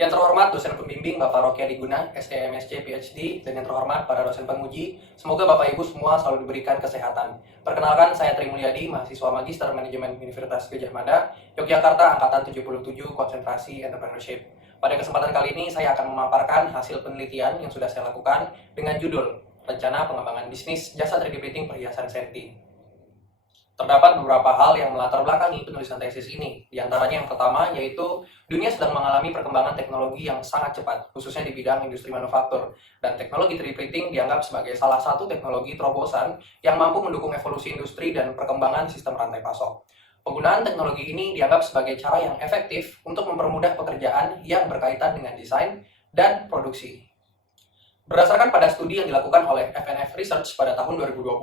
Yang terhormat dosen pembimbing Bapak Rocky Adiguna, SEMSC PhD, dan yang terhormat para dosen penguji, semoga Bapak Ibu semua selalu diberikan kesehatan. Perkenalkan, saya Tri Mulyadi, mahasiswa Magister Manajemen Universitas Gadjah Mada, Yogyakarta, Angkatan 77, Konsentrasi Entrepreneurship. Pada kesempatan kali ini, saya akan memaparkan hasil penelitian yang sudah saya lakukan dengan judul Rencana Pengembangan Bisnis Jasa 3D Printing Perhiasan Senti. Terdapat beberapa hal yang melatar belakangi penulisan tesis ini. Di antaranya yang pertama yaitu dunia sedang mengalami perkembangan teknologi yang sangat cepat, khususnya di bidang industri manufaktur. Dan teknologi 3D printing dianggap sebagai salah satu teknologi terobosan yang mampu mendukung evolusi industri dan perkembangan sistem rantai pasok. Penggunaan teknologi ini dianggap sebagai cara yang efektif untuk mempermudah pekerjaan yang berkaitan dengan desain dan produksi. Berdasarkan pada studi yang dilakukan oleh FNF Research pada tahun 2020,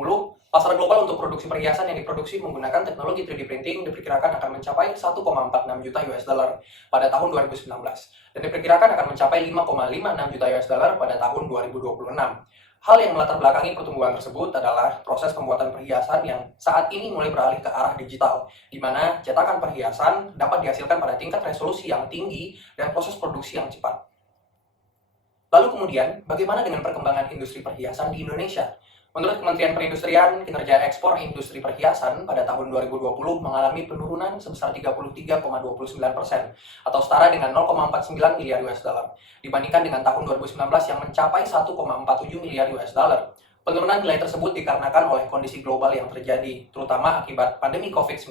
pasar global untuk produksi perhiasan yang diproduksi menggunakan teknologi 3D printing diperkirakan akan mencapai 1,46 juta US dollar pada tahun 2019 dan diperkirakan akan mencapai 5,56 juta US dollar pada tahun 2026. Hal yang melatar belakangi pertumbuhan tersebut adalah proses pembuatan perhiasan yang saat ini mulai beralih ke arah digital, di mana cetakan perhiasan dapat dihasilkan pada tingkat resolusi yang tinggi dan proses produksi yang cepat. Lalu kemudian, bagaimana dengan perkembangan industri perhiasan di Indonesia? Menurut Kementerian Perindustrian, kinerja ekspor industri perhiasan pada tahun 2020 mengalami penurunan sebesar 33,29% atau setara dengan 0,49 miliar US dollar dibandingkan dengan tahun 2019 yang mencapai 1,47 miliar US dollar. Penurunan nilai tersebut dikarenakan oleh kondisi global yang terjadi, terutama akibat pandemi COVID-19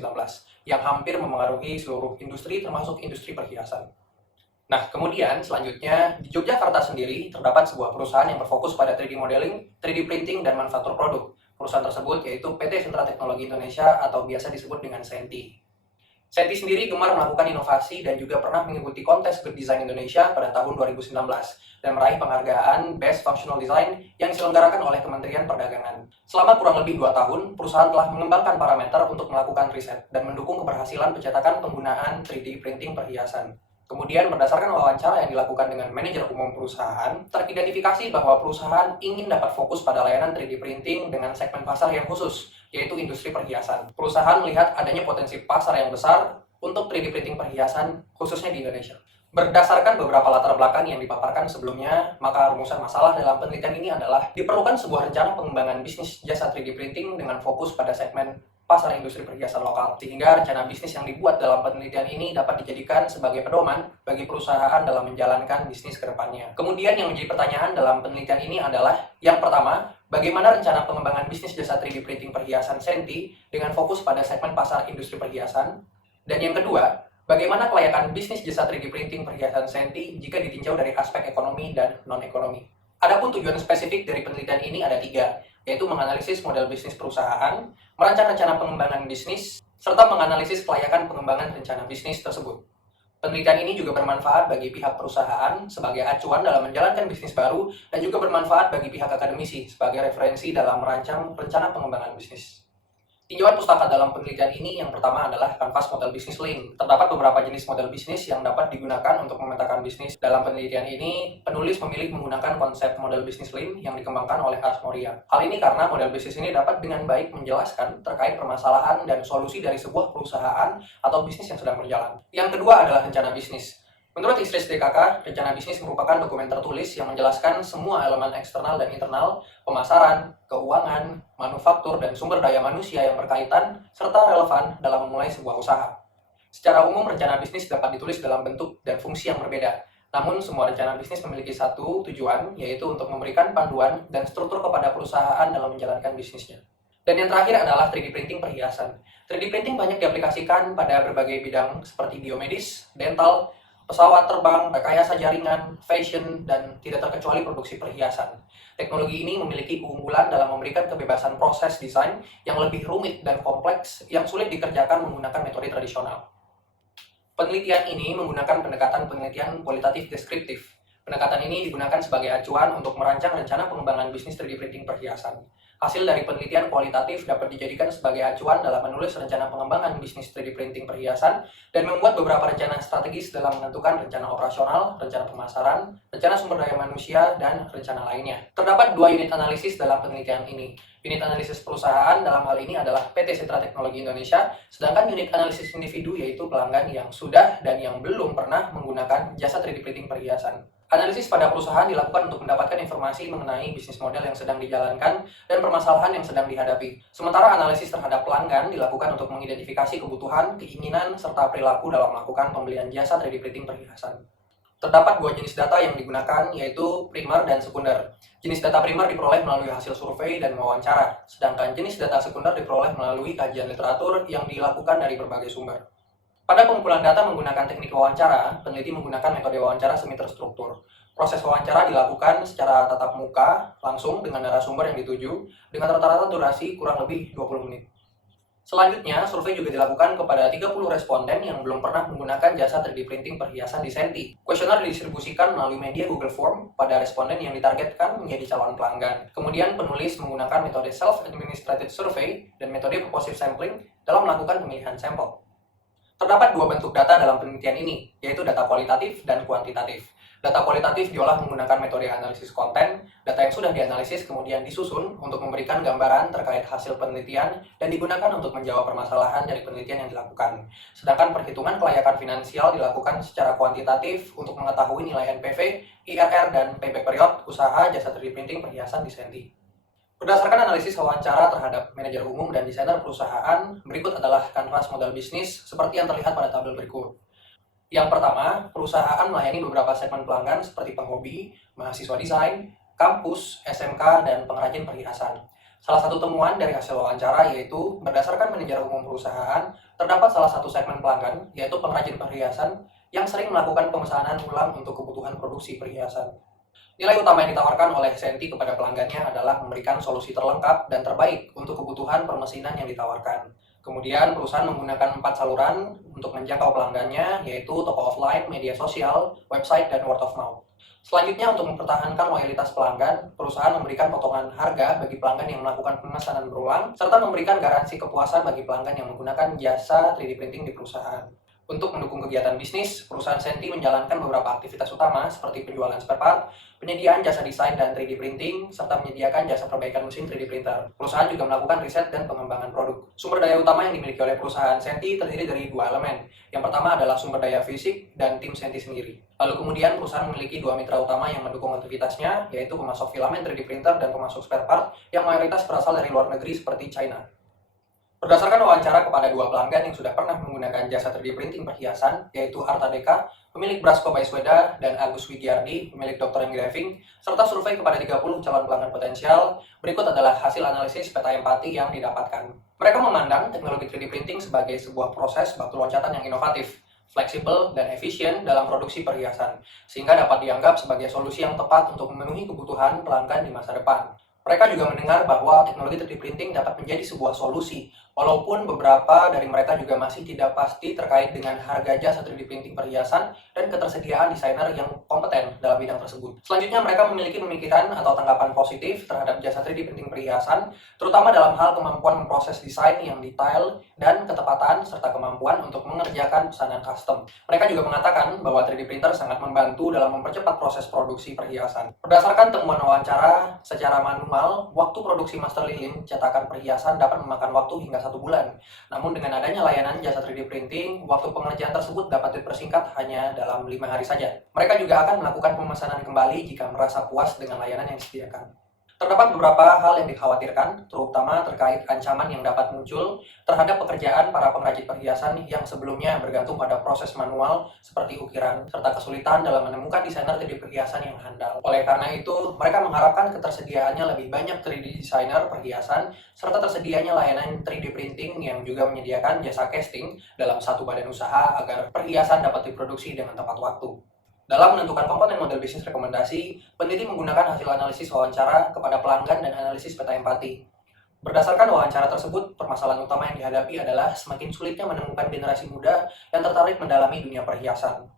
yang hampir memengaruhi seluruh industri termasuk industri perhiasan. Nah, kemudian selanjutnya di Yogyakarta sendiri terdapat sebuah perusahaan yang berfokus pada 3D modeling, 3D printing, dan manufaktur produk. Perusahaan tersebut yaitu PT Sentra Teknologi Indonesia atau biasa disebut dengan Senti. Senti sendiri gemar melakukan inovasi dan juga pernah mengikuti kontes Good Design Indonesia pada tahun 2019 dan meraih penghargaan Best Functional Design yang diselenggarakan oleh Kementerian Perdagangan. Selama kurang lebih 2 tahun, perusahaan telah mengembangkan parameter untuk melakukan riset dan mendukung keberhasilan pencetakan penggunaan 3D printing perhiasan. Kemudian berdasarkan wawancara yang dilakukan dengan manajer umum perusahaan, teridentifikasi bahwa perusahaan ingin dapat fokus pada layanan 3D printing dengan segmen pasar yang khusus, yaitu industri perhiasan. Perusahaan melihat adanya potensi pasar yang besar untuk 3D printing perhiasan, khususnya di Indonesia. Berdasarkan beberapa latar belakang yang dipaparkan sebelumnya, maka rumusan masalah dalam penelitian ini adalah diperlukan sebuah rencana pengembangan bisnis jasa 3D printing dengan fokus pada segmen pasar industri perhiasan lokal, sehingga rencana bisnis yang dibuat dalam penelitian ini dapat dijadikan sebagai pedoman bagi perusahaan dalam menjalankan bisnis ke depannya. Kemudian yang menjadi pertanyaan dalam penelitian ini adalah, yang pertama, bagaimana rencana pengembangan bisnis jasa 3D printing perhiasan Senti dengan fokus pada segmen pasar industri perhiasan? Dan yang kedua, bagaimana kelayakan bisnis jasa 3D printing perhiasan Senti jika ditinjau dari aspek ekonomi dan non-ekonomi? Adapun tujuan spesifik dari penelitian ini ada 3, yaitu menganalisis model bisnis perusahaan, merancang rencana pengembangan bisnis, serta menganalisis kelayakan pengembangan rencana bisnis tersebut. Penelitian ini juga bermanfaat bagi pihak perusahaan sebagai acuan dalam menjalankan bisnis baru dan juga bermanfaat bagi pihak akademisi sebagai referensi dalam merancang rencana pengembangan bisnis. Tinjauan pustaka dalam penelitian ini yang pertama adalah kanvas model bisnis link. Terdapat beberapa jenis model bisnis yang dapat digunakan untuk memetakan bisnis. Dalam penelitian ini, penulis memilih menggunakan konsep model bisnis link yang dikembangkan oleh Ars Moria. Hal ini karena model bisnis ini dapat dengan baik menjelaskan terkait permasalahan dan solusi dari sebuah perusahaan atau bisnis yang sedang berjalan. Yang kedua adalah rencana bisnis. Menurut ISRIS DKK, rencana bisnis merupakan dokumen tertulis yang menjelaskan semua elemen eksternal dan internal, pemasaran, keuangan, manufaktur, dan sumber daya manusia yang berkaitan, serta relevan dalam memulai sebuah usaha. Secara umum, rencana bisnis dapat ditulis dalam bentuk dan fungsi yang berbeda. Namun, semua rencana bisnis memiliki satu tujuan, yaitu untuk memberikan panduan dan struktur kepada perusahaan dalam menjalankan bisnisnya. Dan yang terakhir adalah 3D printing perhiasan. 3D printing banyak diaplikasikan pada berbagai bidang seperti biomedis, dental, pesawat terbang, rekayasa jaringan, fashion, dan tidak terkecuali produksi perhiasan. Teknologi ini memiliki keunggulan dalam memberikan kebebasan proses desain yang lebih rumit dan kompleks yang sulit dikerjakan menggunakan metode tradisional. Penelitian ini menggunakan pendekatan penelitian kualitatif deskriptif. Pendekatan ini digunakan sebagai acuan untuk merancang rencana pengembangan bisnis 3D printing perhiasan. Hasil dari penelitian kualitatif dapat dijadikan sebagai acuan dalam menulis rencana pengembangan bisnis 3D printing perhiasan dan membuat beberapa rencana strategis dalam menentukan rencana operasional, rencana pemasaran, rencana sumber daya manusia, dan rencana lainnya. Terdapat 2 unit analisis dalam penelitian ini. Unit analisis perusahaan dalam hal ini adalah PT Sentra Teknologi Indonesia, sedangkan unit analisis individu yaitu pelanggan yang sudah dan yang belum pernah menggunakan jasa 3D printing perhiasan. Analisis pada perusahaan dilakukan untuk mendapatkan informasi mengenai bisnis model yang sedang dijalankan dan permasalahan yang sedang dihadapi. Sementara analisis terhadap pelanggan dilakukan untuk mengidentifikasi kebutuhan, keinginan, serta perilaku dalam melakukan pembelian jasa 3D printing perhiasan. Terdapat 2 jenis data yang digunakan, yaitu primer dan sekunder. Jenis data primer diperoleh melalui hasil survei dan wawancara, sedangkan jenis data sekunder diperoleh melalui kajian literatur yang dilakukan dari berbagai sumber. Pada pengumpulan data menggunakan teknik wawancara, peneliti menggunakan metode wawancara semi terstruktur. Proses wawancara dilakukan secara tatap muka, langsung dengan narasumber yang dituju, dengan rata-rata durasi kurang lebih 20 menit. Selanjutnya, survei juga dilakukan kepada 30 responden yang belum pernah menggunakan jasa 3D printing perhiasan di Senti. Kuesioner didistribusikan melalui media Google Form pada responden yang ditargetkan menjadi calon pelanggan. Kemudian, penulis menggunakan metode self-administrated survey dan metode purposive sampling dalam melakukan pemilihan sampel. Terdapat 2 bentuk data dalam penelitian ini, yaitu data kualitatif dan kuantitatif. Data kualitatif diolah menggunakan metode analisis konten, data yang sudah dianalisis kemudian disusun untuk memberikan gambaran terkait hasil penelitian dan digunakan untuk menjawab permasalahan dari penelitian yang dilakukan. Sedangkan perhitungan kelayakan finansial dilakukan secara kuantitatif untuk mengetahui nilai NPV, IRR, dan payback period usaha jasa 3D printing perhiasan di Senti. Berdasarkan analisis wawancara terhadap manajer umum dan desainer perusahaan, berikut adalah kanvas model bisnis seperti yang terlihat pada tabel berikut. Yang pertama, perusahaan melayani beberapa segmen pelanggan seperti penghobi, mahasiswa desain, kampus, SMK, dan pengrajin perhiasan. Salah satu temuan dari hasil wawancara yaitu, berdasarkan manajer umum perusahaan, terdapat salah satu segmen pelanggan, yaitu pengrajin perhiasan, yang sering melakukan pemesanan ulang untuk kebutuhan produksi perhiasan. Nilai utama yang ditawarkan oleh Senti kepada pelanggannya adalah memberikan solusi terlengkap dan terbaik untuk kebutuhan permesinan yang ditawarkan. Kemudian perusahaan menggunakan 4 saluran untuk menjangkau pelanggannya, yaitu toko offline, media sosial, website, dan word of mouth. Selanjutnya, untuk mempertahankan loyalitas pelanggan, perusahaan memberikan potongan harga bagi pelanggan yang melakukan pemesanan berulang, serta memberikan garansi kepuasan bagi pelanggan yang menggunakan jasa 3D printing di perusahaan. Untuk mendukung kegiatan bisnis, perusahaan Senti menjalankan beberapa aktivitas utama seperti penjualan spare part, penyediaan jasa desain dan 3D printing, serta menyediakan jasa perbaikan mesin 3D printer. Perusahaan juga melakukan riset dan pengembangan produk. Sumber daya utama yang dimiliki oleh perusahaan Senti terdiri dari 2 elemen. Yang pertama adalah sumber daya fisik dan tim Senti sendiri. Lalu kemudian perusahaan memiliki 2 mitra utama yang mendukung aktivitasnya, yaitu pemasok filamen 3D printer dan pemasok spare part yang mayoritas berasal dari luar negeri seperti China. Berdasarkan wawancara kepada 2 pelanggan yang sudah pernah menggunakan jasa 3D printing perhiasan, yaitu Arta Deka, pemilik Brasco by Sweda, dan Agus Wigiardi, pemilik Dr. Engraving, serta survei kepada 30 calon pelanggan potensial, berikut adalah hasil analisis peta empati yang didapatkan. Mereka memandang teknologi 3D printing sebagai sebuah proses batu loncatan yang inovatif, fleksibel, dan efisien dalam produksi perhiasan, sehingga dapat dianggap sebagai solusi yang tepat untuk memenuhi kebutuhan pelanggan di masa depan. Mereka juga mendengar bahwa teknologi 3D printing dapat menjadi sebuah solusi, walaupun beberapa dari mereka juga masih tidak pasti terkait dengan harga jasa 3D printing perhiasan dan ketersediaan desainer yang kompeten dalam bidang tersebut. Selanjutnya, mereka memiliki pemikiran atau tanggapan positif terhadap jasa 3D printing perhiasan, terutama dalam hal kemampuan memproses desain yang detail dan ketepatan, serta kemampuan untuk mengerjakan pesanan custom. Mereka juga mengatakan bahwa 3D printer sangat membantu dalam mempercepat proses produksi perhiasan. Berdasarkan temuan wawancara, secara manual, waktu produksi master lilin cetakan perhiasan dapat memakan waktu hingga 1 bulan. Namun dengan adanya layanan jasa 3D printing, waktu pengerjaan tersebut dapat dipersingkat hanya dalam 5 hari saja. Mereka juga akan melakukan pemesanan kembali jika merasa puas dengan layanan yang disediakan. Terdapat beberapa hal yang dikhawatirkan, terutama terkait ancaman yang dapat muncul terhadap pekerjaan para pengrajin perhiasan yang sebelumnya bergantung pada proses manual seperti ukiran, serta kesulitan dalam menemukan desainer 3D perhiasan yang handal. Oleh karena itu, mereka mengharapkan ketersediaannya lebih banyak 3D desainer perhiasan, serta tersedianya layanan 3D printing yang juga menyediakan jasa casting dalam satu badan usaha agar perhiasan dapat diproduksi dengan tepat waktu. Dalam menentukan komponen model bisnis rekomendasi, peneliti menggunakan hasil analisis wawancara kepada pelanggan dan analisis peta empati. Berdasarkan wawancara tersebut, permasalahan utama yang dihadapi adalah semakin sulitnya menemukan generasi muda yang tertarik mendalami dunia perhiasan.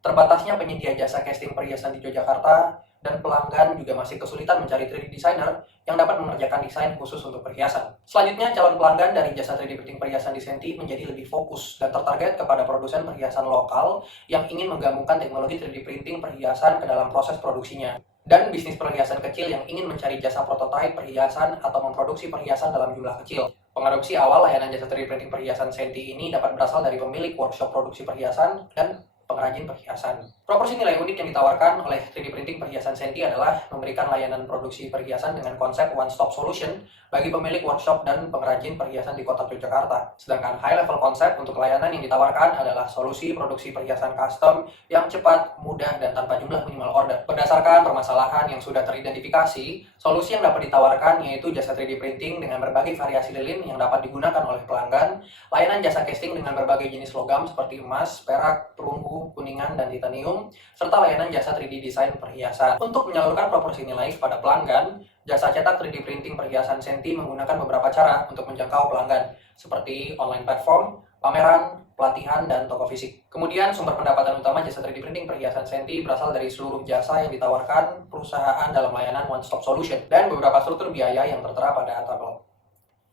Terbatasnya penyedia jasa casting perhiasan di Yogyakarta, dan pelanggan juga masih kesulitan mencari 3D designer yang dapat mengerjakan desain khusus untuk perhiasan. Selanjutnya, calon pelanggan dari jasa 3D printing perhiasan di Senti menjadi lebih fokus dan tertarget kepada produsen perhiasan lokal yang ingin menggabungkan teknologi 3D printing perhiasan ke dalam proses produksinya. Dan bisnis perhiasan kecil yang ingin mencari jasa prototipe perhiasan atau memproduksi perhiasan dalam jumlah kecil. Pengadopsi awal layanan jasa 3D printing perhiasan Senti ini dapat berasal dari pemilik workshop produksi perhiasan dan pengrajin perhiasan. Proporsi nilai unik yang ditawarkan oleh 3D printing perhiasan Senti adalah memberikan layanan produksi perhiasan dengan konsep one-stop solution bagi pemilik workshop dan pengrajin perhiasan di kota Yogyakarta. Sedangkan high-level konsep untuk layanan yang ditawarkan adalah solusi produksi perhiasan custom yang cepat, mudah, dan tanpa jumlah minimal order. Berdasarkan permasalahan yang sudah teridentifikasi, solusi yang dapat ditawarkan yaitu jasa 3D printing dengan berbagai variasi lilin yang dapat digunakan oleh pelanggan, layanan jasa casting dengan berbagai jenis logam seperti emas, perak, perunggu, kuningan, dan titanium, serta layanan jasa 3D desain perhiasan. Untuk menyalurkan proporsi nilai kepada pelanggan, jasa cetak 3D printing perhiasan Senti menggunakan beberapa cara untuk menjangkau pelanggan, seperti online platform, pameran, pelatihan, dan toko fisik. Kemudian, sumber pendapatan utama jasa 3D printing perhiasan Senti berasal dari seluruh jasa yang ditawarkan perusahaan dalam layanan one-stop solution dan beberapa struktur biaya yang tertera pada tabel.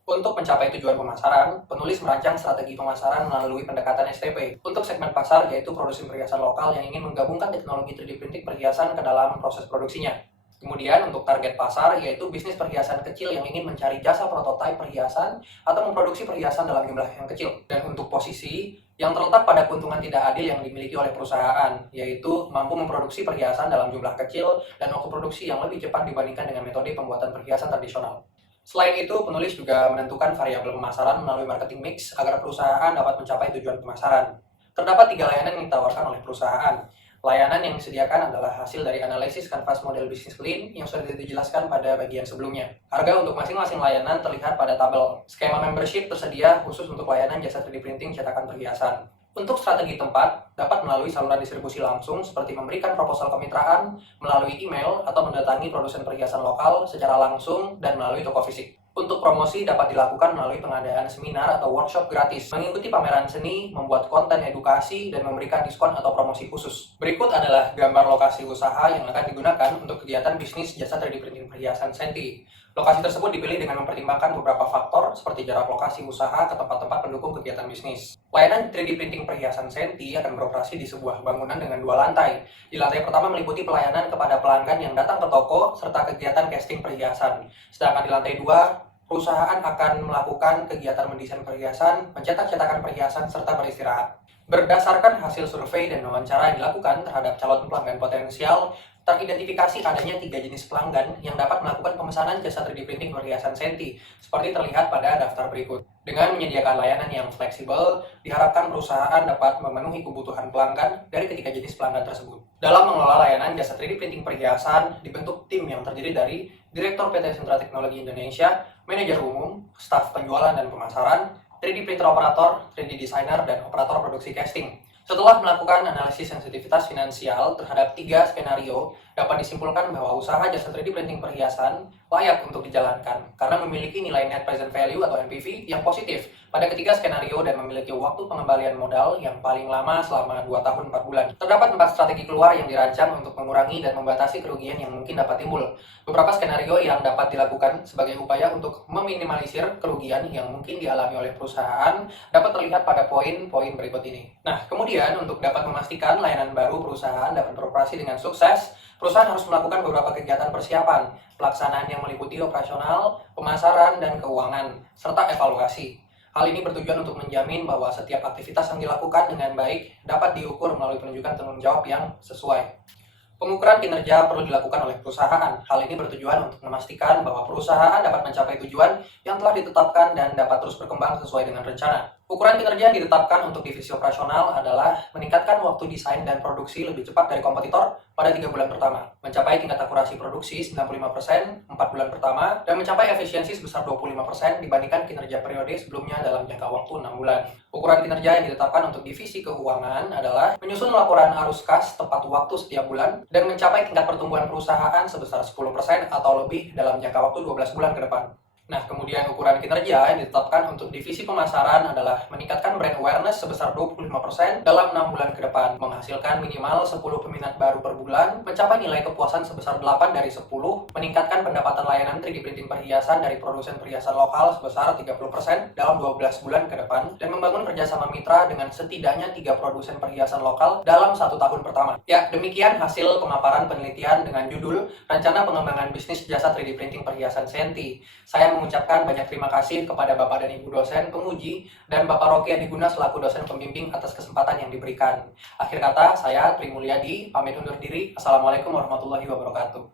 Untuk mencapai tujuan pemasaran, penulis merancang strategi pemasaran melalui pendekatan STP. Untuk segmen pasar, yaitu produsen perhiasan lokal yang ingin menggabungkan teknologi 3D printing perhiasan ke dalam proses produksinya. Kemudian untuk target pasar, yaitu bisnis perhiasan kecil yang ingin mencari jasa prototipe perhiasan atau memproduksi perhiasan dalam jumlah yang kecil. Dan untuk posisi, yang terletak pada keuntungan tidak adil yang dimiliki oleh perusahaan, yaitu mampu memproduksi perhiasan dalam jumlah kecil dan waktu produksi yang lebih cepat dibandingkan dengan metode pembuatan perhiasan tradisional. Selain itu, penulis juga menentukan variabel pemasaran melalui marketing mix agar perusahaan dapat mencapai tujuan pemasaran. Terdapat 3 layanan yang ditawarkan oleh perusahaan. Layanan yang disediakan adalah hasil dari analisis kanvas model bisnis clean yang sudah dijelaskan pada bagian sebelumnya. Harga untuk masing-masing layanan terlihat pada tabel. Skema membership tersedia khusus untuk layanan jasa 3D printing cetakan perhiasan. Untuk strategi tempat, dapat melalui saluran distribusi langsung seperti memberikan proposal kemitraan, melalui email, atau mendatangi produsen perhiasan lokal secara langsung dan melalui toko fisik. Untuk promosi dapat dilakukan melalui pengadaan seminar atau workshop gratis, mengikuti pameran seni, membuat konten edukasi, dan memberikan diskon atau promosi khusus. Berikut adalah gambar lokasi usaha yang akan digunakan untuk kegiatan bisnis jasa 3D printing perhiasan Senti. Lokasi tersebut dipilih dengan mempertimbangkan beberapa faktor seperti jarak lokasi usaha ke tempat-tempat pendukung kegiatan bisnis. Layanan 3D printing perhiasan Senti akan beroperasi di sebuah bangunan dengan 2 lantai. Di lantai pertama meliputi pelayanan kepada pelanggan yang datang ke toko serta kegiatan casting perhiasan. Sedangkan di lantai 2, perusahaan akan melakukan kegiatan mendesain perhiasan, mencetak cetakan perhiasan, serta beristirahat. Berdasarkan hasil survei dan wawancara yang dilakukan terhadap calon pelanggan potensial, teridentifikasi adanya 3 jenis pelanggan yang dapat melakukan pemesanan jasa 3D printing perhiasan Senti, seperti terlihat pada daftar berikut. Dengan menyediakan layanan yang fleksibel, diharapkan perusahaan dapat memenuhi kebutuhan pelanggan dari ketiga jenis pelanggan tersebut. Dalam mengelola layanan jasa 3D printing perhiasan, dibentuk tim yang terdiri dari Direktur PT Sentra Teknologi Indonesia, Manajer Umum, Staf Penjualan dan Pemasaran, 3D printer operator, 3D designer, dan operator produksi casting. Setelah melakukan analisis sensitivitas finansial terhadap 3 skenario, dapat disimpulkan bahwa usaha jasa 3D printing perhiasan layak untuk dijalankan karena memiliki nilai net present value atau NPV yang positif pada ketiga skenario dan memiliki waktu pengembalian modal yang paling lama selama 2 tahun 4 bulan. Terdapat 4 strategi keluar yang dirancang untuk mengurangi dan membatasi kerugian yang mungkin dapat timbul. Beberapa skenario yang dapat dilakukan sebagai upaya untuk meminimalisir kerugian yang mungkin dialami oleh perusahaan dapat terlihat pada poin-poin berikut ini. Nah, kemudian untuk dapat memastikan layanan baru perusahaan dapat beroperasi dengan sukses, perusahaan harus melakukan beberapa kegiatan persiapan, pelaksanaan yang meliputi operasional, pemasaran, dan keuangan, serta evaluasi. Hal ini bertujuan untuk menjamin bahwa setiap aktivitas yang dilakukan dengan baik dapat diukur melalui penunjukan tanggung jawab yang sesuai. Pengukuran kinerja perlu dilakukan oleh perusahaan. Hal ini bertujuan untuk memastikan bahwa perusahaan dapat mencapai tujuan yang telah ditetapkan dan dapat terus berkembang sesuai dengan rencana. Ukuran kinerja yang ditetapkan untuk divisi operasional adalah meningkatkan waktu desain dan produksi lebih cepat dari kompetitor pada 3 bulan pertama, mencapai tingkat akurasi produksi 95% 4 bulan pertama, dan mencapai efisiensi sebesar 25% dibandingkan kinerja periode sebelumnya dalam jangka waktu 6 bulan. Ukuran kinerja yang ditetapkan untuk divisi keuangan adalah menyusun laporan arus kas tepat waktu setiap bulan dan mencapai tingkat pertumbuhan perusahaan sebesar 10% atau lebih dalam jangka waktu 12 bulan ke depan. Nah, kemudian ukuran kinerja yang ditetapkan untuk divisi pemasaran adalah meningkatkan brand awareness sebesar 25% dalam 6 bulan ke depan, menghasilkan minimal 10 peminat baru per bulan, mencapai nilai kepuasan sebesar 8 dari 10, meningkatkan pendapatan layanan 3D printing perhiasan dari produsen perhiasan lokal sebesar 30% dalam 12 bulan ke depan, dan membangun kerjasama mitra dengan setidaknya 3 produsen perhiasan lokal dalam 1 tahun pertama. Ya, demikian hasil pemaparan penelitian dengan judul Rencana Pengembangan Bisnis Jasa 3D Printing Perhiasan Senti. Saya mengucapkan banyak terima kasih kepada Bapak dan Ibu dosen penguji dan Bapak Rocky Adiguna selaku dosen pembimbing atas kesempatan yang diberikan. Akhir kata, saya Tri Mulyadi, pamit undur diri. Assalamualaikum warahmatullahi wabarakatuh.